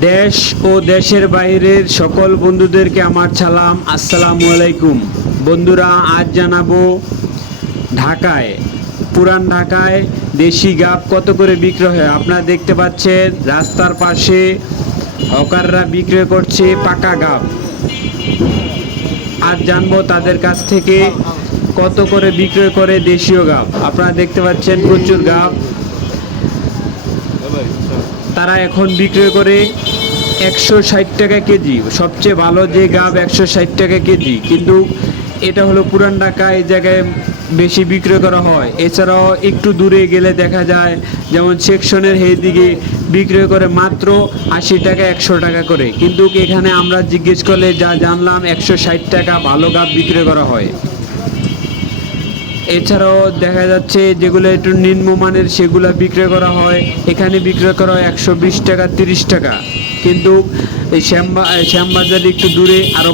দেশ ও দেশের বাইরের সকল বন্ধুদেরকে আমার সালাম, আসসালামু আলাইকুম। বন্ধুরা, আজ জানাব ঢাকায়, পুরান ঢাকায় দেশি গাব কত করে বিক্রয় হয়? আপনারা দেখতে পাচ্ছেন, রাস্তার পাশে হকাররা বিক্রয় করছে পাকা গাব। আজ জানব তাদের কাছ থেকে কত করে বিক্রয় করে দেশীয় গাব। আপনারা দেখতে পাচ্ছেন প্রচুর গাব। তারা এখন বিক্রয় করে একশো ষাট টাকা কেজি। সবচেয়ে ভালো যে গাব একশো ষাট টাকা কেজি। কিন্তু এটা হলো পুরান ঢাকা, এই জায়গায় বেশি বিক্রয় করা হয়। এছাড়াও একটু দূরে গেলে দেখা যায়, যেমন সেকশনের দিকে বিক্রয় করে মাত্র আশি টাকা, একশো টাকা করে। কিন্তু এখানে আমরা জিজ্ঞেস করলে যা জানলাম, একশো ষাট টাকা ভালো গাব বিক্রয় করা হয়। এছাড়াও দেখা যাচ্ছে যেগুলো একটু নিম্নমানের সেগুলো বিক্রয় করা হয়। এখানে বিক্রয় করা হয় একশো বিশ টাকা, তিরিশ টাকা। কিন্তু এই শ্যামবা শ্যামবাজার একটু দূরে আরও